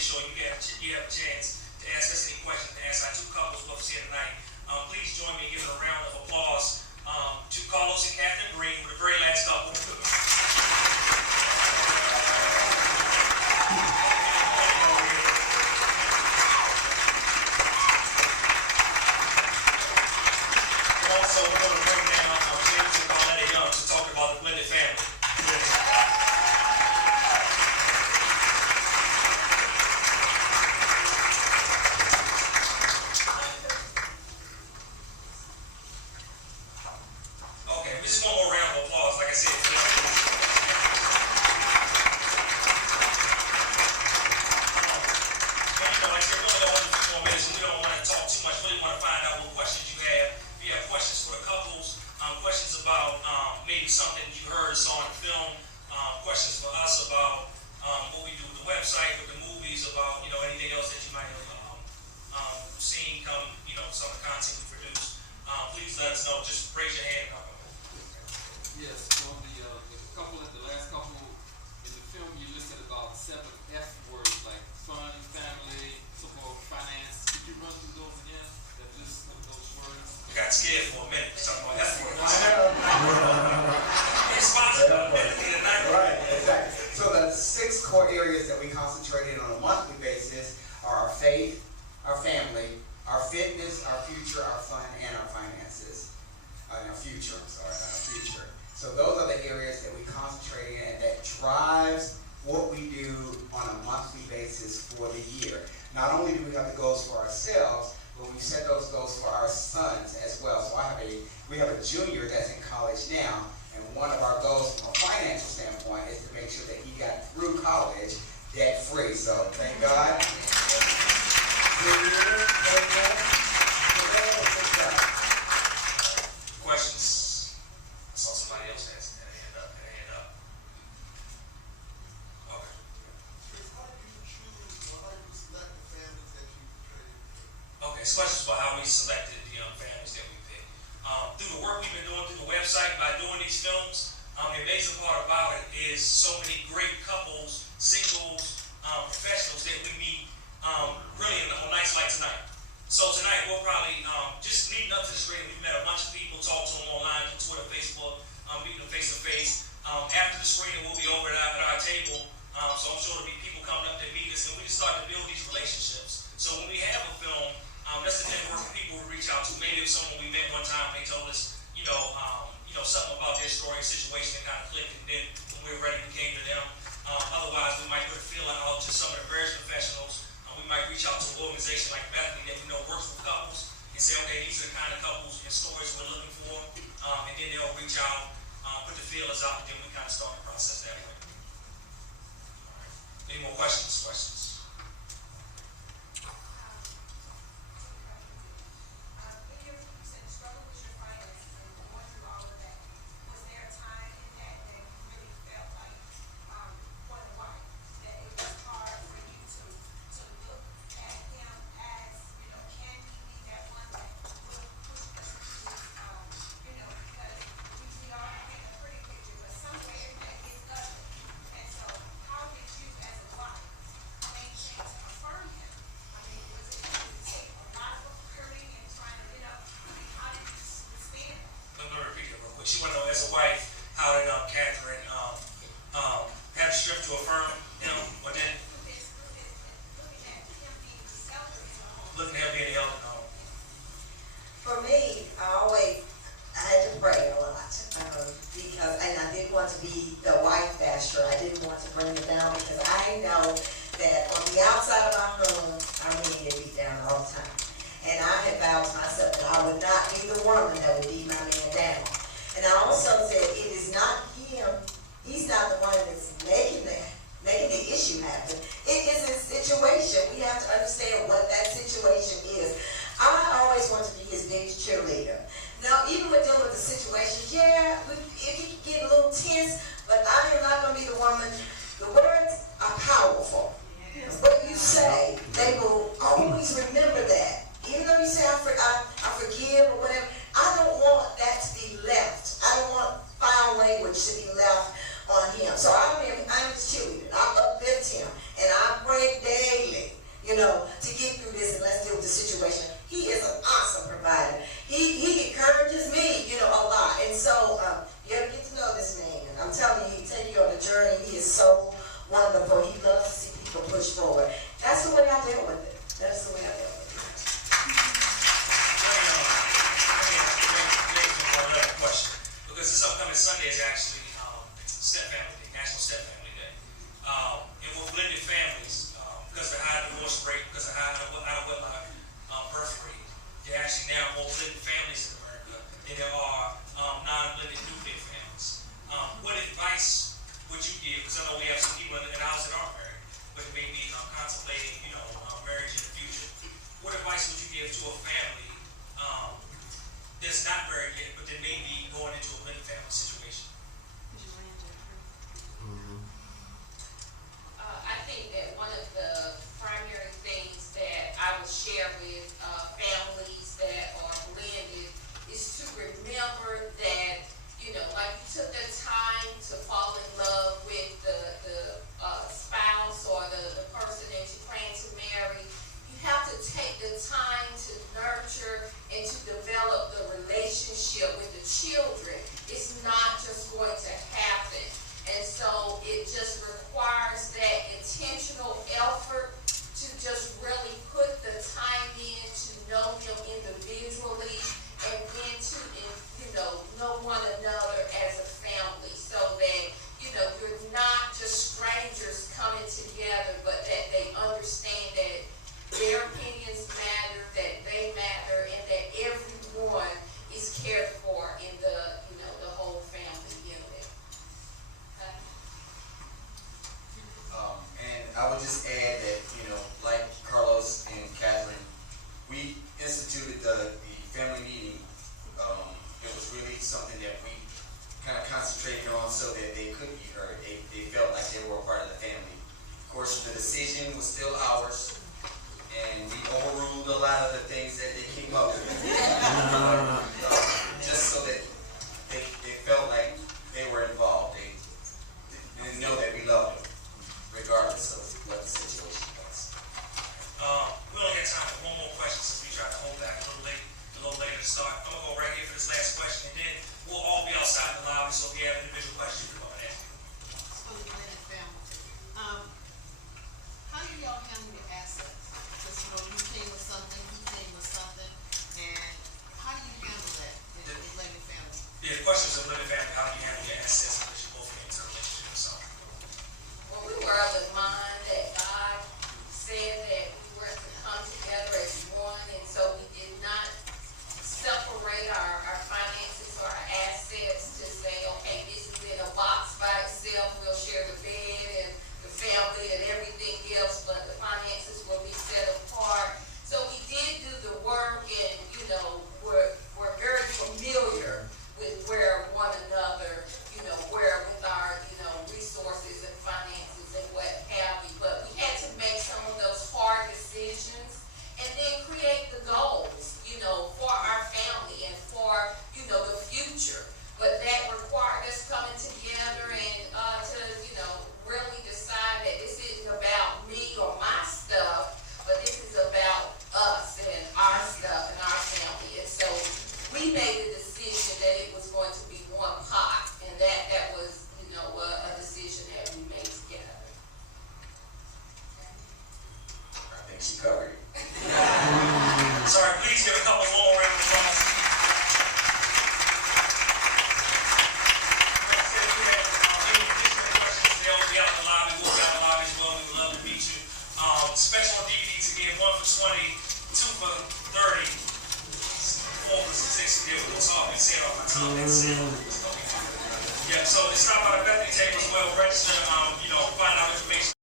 make sure you have a chance to ask us any questions, to ask our two couples with us here tonight. Please join me in giving a round of applause to Carlos and Catherine Green, for the very last couple. Also, we're going to bring down James and Pauletta Young to talk about the blended family. Okay, we just want more round of applause, like I said. Like I said, we're only going to hold a few more minutes, and we don't want to talk too much. Really want to find out what questions you have. If you have questions for the couples, questions about maybe something you heard or saw in the film, questions for us about what we do with the website, with the movies, about anything else that you might have seen come, some of the content we produce. Please let us know. Just raise your hand. Yes, on the couple, the last couple in the film, you listed about 7 F words like fun, family, support, finance. Could you run through those again? That list of those words. We got scared for a minute. Talking about F words. Right, exactly. So the 6 core areas that we concentrate in on a monthly basis are our faith, our family, our fitness, our future, our fun, and our finances. Our future. So those are the areas that we concentrate in, and that drives what we do on a monthly basis for the year. Not only do we have the goals for ourselves, but we set those goals for our sons as well. So we have a junior that's in college now, and one of our goals from a financial standpoint is to make sure that he got through college debt free. So thank God. Questions? I saw somebody else has their hand up. Okay. How do you choose or how do you select the families that you portray? Okay, so questions about how we selected the families that we picked. Through the work we've been doing through the website, by doing these films, the amazing part about it is so many great couples, singles, professionals that we meet really on nights like tonight. So tonight we'll probably, just leading up to the screen, we've met a bunch of people, talked to them online, on Twitter, Facebook, meeting them face to face. After the screening, we'll be over at our table, so I'm sure there'll be people coming up to meet us, and we can start to build these relationships. So when we have a film, that's the network of people we reach out to. Maybe it was someone we met one time, they told us, something about their story, situation that kind of clicked, and then when we were ready, we came to them. Otherwise, we might put a feeler out to some of the marriage professionals. We might reach out to an organization like Bethany that we know works with couples and say, okay, these are the kind of couples and stories we're looking for, and then they'll reach out, put the feelers out, and then we kind of start the process that way. All right. Any more questions? She want to know, as a wife, how did Catherine have the strength to affirm him, or then looking at him being the elder? For me, I had to pray a lot because, and I didn't want to be the wife basher. I didn't want to bring it down because I know that on the outside of my home, I really get beat down all the time. And I had vowed to myself that I would not be the woman that would beat my man down. And I also said, it is not him, he's not the one that's making the issue happen. It is a situation. We have to understand what that situation is. I always want to be his biggest cheerleader. Now, even with dealing with the situation, it can get a little tense, but I am not going to be the woman. The words are powerful. What you say, they will always remember that. Even though you say, I forgive or whatever, I don't want that to be left. I don't want foul language to be left on him. So I'm his cheerleader. I uplift him, and I pray daily wonderful. He loves to see people push forward. That's the way I deal with it. That's the way I deal with it. Another question, because this upcoming Sunday is actually Step Family Day, National Step Family Day. And with blended families, because of the high divorce rate, because of high out of wedlock birth rate, there are actually now more blended families in America than there are non-blended nuclear families. What advice would you give? Because I know we have some people in the house that aren't married, but they may be contemplating, marriage in the future. What advice would you give to a family that's not married yet, but they may be going into a blended family situation? I think that one of the primary things that I would share with families that are blended is to remember that, like you took the time to fall in love with the spouse or the person that you plan to marry. You have to take the time to nurture and to develop the relationship with the children. It's not just going to happen. And so it just requires that intentional effort to just really put the time in to know them individually and then to, know one another as a family so that, you're not just strangers coming together, but that they understand that their opinions matter, that they matter, and that everyone is cared for in the, the whole family unit. Okay. And I would just add that, like Carlos and Catherine, we instituted the family meeting. It was really something that we kind of concentrated on so that they could be heard. They felt like they were a part of the family. Of course, the decision was still ours, and we overruled a lot of the things that they came up with. Just so that they felt like they were involved. They didn't know that we loved them, regardless of what the situation was. We only got time for one more question since we tried to hold back a little later to start. I'm gonna go right here for this last question, and then we'll all be outside in the lobby, so if you have individual questions, you can go ahead. For the blended family, how do y'all handle your assets? Because you came with something, he came with something, and how do you handle that in a blended family? Yeah, the question is a blended family, how do you handle your assets because you both came into a relationship? So, Well, we were of the mind that God said that we were to come together as one, and so we did not separate our finances or our assets to say, okay, this is in a box by itself, we'll share the bed and the family and everything else, but the finances will be set apart. So we did do the work, and we're very familiar with where one another, where with our resources and finances and what have you. But we had to make some of those hard decisions and then create the goals, for our family and for, the future. But that required us coming together and to, really decide that this isn't about me or my stuff, but this is about us and our stuff and our family. And so we made the decision that it was going to be one pot, and that was, a decision that we made together. I think she covered it. sorry, please give a couple more rounds of applause. Like I said, if you have any additional questions, they'll be out in the lobby. We'll be out in the lobby as well. We would love to meet you. Special on DVDs again, 1 for 20, 2 for 30, 4 for 60. There we go. So I'll be saying off my tongue. That's it. Okay. Yeah, so stop by the Bethany table as well, register, find out information.